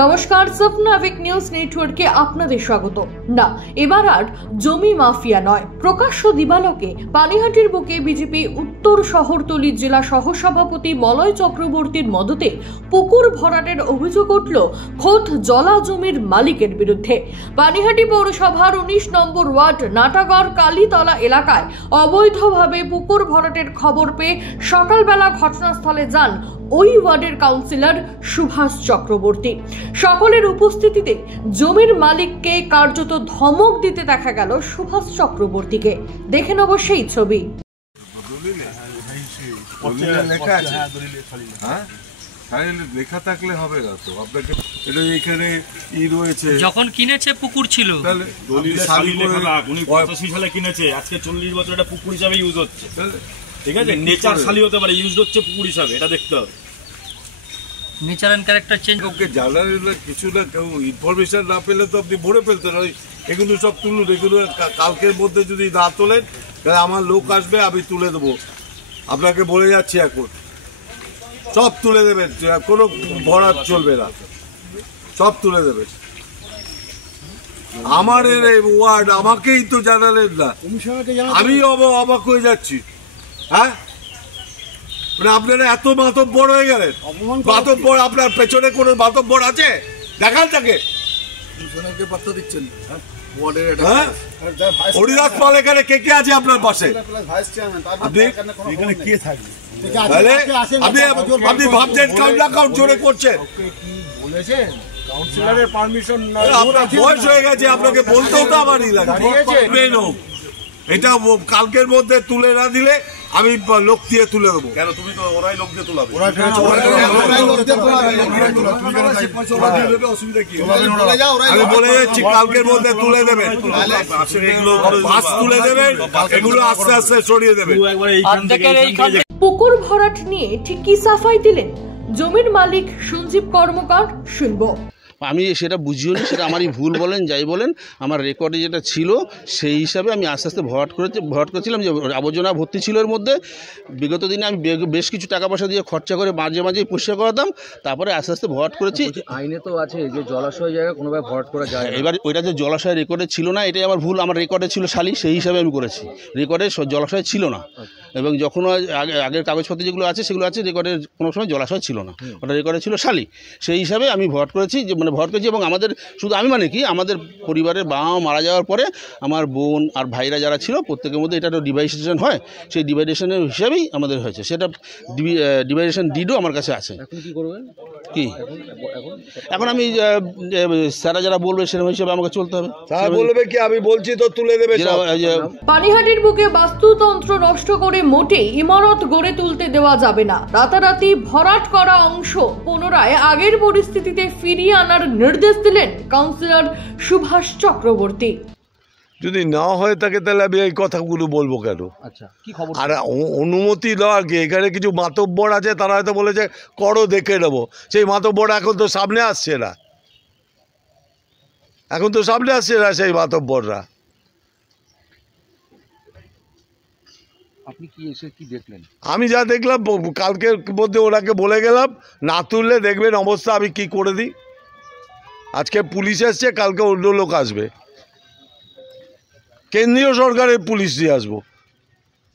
নমস্কার, স্বপ্নাবিক নিউজ নেটওয়ার্কে আপনাদের স্বাগত। না, এবার আর জমি মাফিয়া নয়, প্রকাশ্য দিবালোকে পানিহাটির বুকে বিজেপি উত্তর শহরতলি জেলা সহসভাপতি মলয় চক্রবর্তীর মদতে পুকুর ভরাটের অভিযোগ উঠল খোদ জলা জমির মালিকের বিরুদ্ধে। পানিহাটি পৌরসভার 19 নম্বর ওয়ার্ড নাটাগড় কালীতলা এলাকায় অবৈধভাবে পুকুর ভরাটের খবর পেয়ে সকালবেলা ঘটনাস্থলে যান ওই ওয়ার্ডের কাউন্সিলর সুভাষ চক্রবর্তী। সকলের উপস্থিতিতে জমির মালিককে কার্যত ধমক দিতে দেখা গেল সুভাষ চক্রবর্তীকে। দেখে নেব সেই ছবি। লেখা থাকলে হবে না তো, আপনাকে এটা এখানে ই রয়েছে। যখন কিনেছে পুকুর ছিল, উনি 85 সালে কিনেছে, আজকে 40 বছর এটা পুকুর হিসাবে ইউজ হচ্ছে। ঠিক আছে, নেচার শালি হতে পারে, ইউজ হচ্ছে পুকুর হিসাবে, এটা দেখতে হবে। Nature and character change. Okay জানার কিছু না, কেউ ইনফরমেশন না পেলে তো আপনি ভরে ফেলতেন। এগুলো সব তুলুন, এগুলো কালকের মধ্যে যদি না তোলেন তাহলে আমার লোক আসবে, আমি তুলে দেবো। আপনাকে বলে যাচ্ছি, এখন সব তুলে দেবেন, কোনো ভরাট চলবে না, সব তুলে দেবেন। আমার এই ওয়ার্ড, আমাকেই তো জানালেন না, আমি অবাক হয়ে যাচ্ছি। হ্যাঁ, মানে আপনারা এত মাতব্বর হয়ে গেলেন। মাতব্বর, আপনার পেছনে কোনো মাতব্বর আছে? দেখান তাকে। হরিদাস পাল এখানে কে কে আছে আপনার পাশে? আপনি কে থাকবে? আপনি ভাবছেন কাউন্ট জোরে করছেন? আপনার বয়স হয়ে গেছে, আপনাকে বলতেও তো আমারই লাগবে। এটা কালকের মধ্যে তুলে না দিলে আমি লোক দিয়ে তুলে দেবো। কেন? তুমি তো ওরাই লোক দিয়ে তুলাবে। আমি বলে যাচ্ছি, কালকের মধ্যে তুলে দেবেন, বাস তুলে দেবেন, এগুলো আস্তে আস্তে সরিয়ে দেবেন। পুকুর ভরাট নিয়ে ঠিক কি সাফাই দিলেন জমির মালিক সঞ্জীব কর্মকার, শুনবো। আমি সেটা বুঝিও নি, সেটা আমারই ভুল বলেন যাই বলেন, আমার রেকর্ডে যেটা ছিল সেই হিসাবে আমি আস্তে আস্তে ভরাট করেছিলাম। যে আবর্জনা ভর্তি ছিল এর মধ্যে, বিগত দিনে আমি বেশ কিছু টাকা পয়সা দিয়ে খরচা করে মাঝে মাঝেই পরিষ্কার করাতাম, তারপরে আস্তে আস্তে ভরাট করেছি। আইনে তো আছে যে জলাশয় জায়গা কোনোভাবে ভরাট করা যায়। এবার ওইটা যে জলাশয় রেকর্ডে ছিল না, এটাই আমার ভুল। আমার রেকর্ডে ছিল শালি, সেই হিসাবে আমি করেছি। রেকর্ডে জলাশয় ছিল না, এবং যখন আগের কাগজপত্র যেগুলো আছে সেগুলো আছে, রেকর্ডের কোনো সময় জলাশয় ছিল না, ওটা রেকর্ডে ছিল শালি, সেই হিসাবে আমি ভরাট করেছি। যে ভরাট করেছি, এবং আমাদের শুধু আমি মানে কি, আমাদের পরিবারের বাবা মারা যাওয়ার পরে আমার বোন আর ভাইরা যারা ছিল প্রত্যেকের মধ্যে এটা একটা ডিভাইডেশন হয়, সেই ডিভাইডেশনের হিসাবেই আমাদের হয়েছে। সেটা ডিভাইডেশন ডিডও আমার কাছে আছে। কি করবেন? কি এখন আমি স্যারা যারা বলবে সেরকম হিসাবে আমাকে চলতে হবে। বলবে কি, আমি বলছি তো তুলে দেবে। পানিহাটির বুকে বাস্তুতন্ত্র নষ্ট করে মোটেই ইমারত গড়ে তুলতে দেওয়া যাবে না। রাতারাতি ভরাট করা অংশ পুনরায় আগের পরিস্থিতিতে ফিরিয়ে আনার নির্দেশ দিলেন কাউন্সিলর সুভাষ চক্রবর্তী। যদি না হয়ে থাকে তাহলে আমি এই কথাগুলো বলবো কেন? আচ্ছা, কি খবর? আর অনুমতি দেওয়ার কি, এখানে কিছু মাতব্বর আছে, তারা হয়তো বলেছে করো, দেখে নেবো। সেই মাতব্বর এখন তো সামনে আসছে না, সেই মাতব্বররা। আপনি কি এসে কি দেখলেন? আমি যা দেখলাম, কালকের মধ্যে ওনাকে বলে গেলাম, না তুললে দেখবেন অবস্থা আমি কি করে দিই। আজকে পুলিশ এসছে, কালকে অন্য লোক আসবে, কেন্দ্রীয় সরকারের পুলিশ দিয়ে আসবো।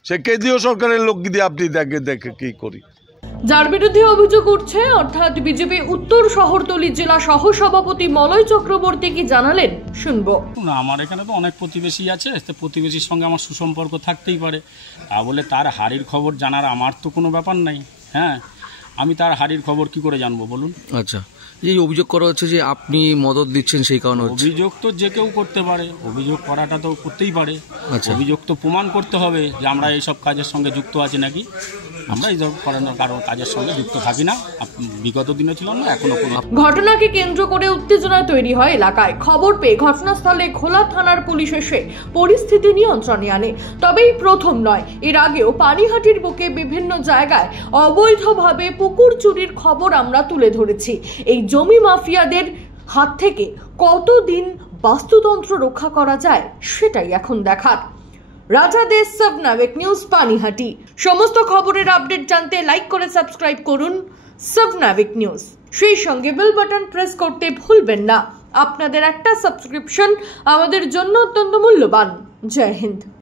সে কেন্দ্রীয় সরকারের লোক দিয়ে আপনি দেখে কি করি। যার বিরুদ্ধে অভিযোগ উঠছে, অর্থাৎ বিজেপি উত্তর শহরতলি জেলা সহসভাপতি মলয় চক্রবর্তী কি জানালেন, শুনবো। না, আমার এখানে তো অনেক প্রতিবেশী আছে, প্রতিবেশীর সঙ্গে আমার সুসম্পর্ক থাকতেই পারে। তা বলে তার হাড়ির খবর জানার আমার তো কোনো ব্যাপার নাই। হ্যাঁ, আমি তার হাড়ির খবর কি করে জানবো বলুন? আচ্ছা, এই অভিযোগ করা হচ্ছে যে আপনি মদত দিচ্ছেন, সেই কারণে অভিযোগ তো যে কেউ করতে পারে, অভিযোগ করাটা তো করতেই পারে। আচ্ছা, অভিযোগ তো প্রমাণ করতে হবে যে আমরা এইসব কাজের সঙ্গে যুক্ত আছি নাকি। আমরা এইসব কারো কাজের সঙ্গে যুক্ত থাকি না, বিগত দিনে ছিলাম না, এখনো কোনো। ঘটনাকে কেন্দ্র করে উত্তেজনা তৈরি হয় এলাকায়। খবর পেয়ে ঘটনাস্থলে খোলা থানার পুলিশ এসে পরিস্থিতি নিয়ন্ত্রণে আনে। তবেই প্রথম নয়, এর আগেও পানিহাটির বুকে বিভিন্ন জায়গায় অবৈধভাবে পুকুর চুরির খবর আমরা তুলে ধরেছি। এই জমি মাফিয়াদের হাত থেকে কতদিন বাস্তুতন্ত্র রক্ষা করা যায় সেটাই এখন দেখার। রাজাদের সাবনাবিক নিউজ পানিহাটি। সমস্ত খবরের আপডেট জানতে লাইক করে সাবস্ক্রাইব করুন সাবনাবিক নিউজ। সেই সঙ্গে বেল বাটন প্রেস করতে ভুলবেন না। আপনাদের একটা সাবস্ক্রিপশন আমাদের জন্য অত্যন্ত মূল্যবান। জয় হিন্দ।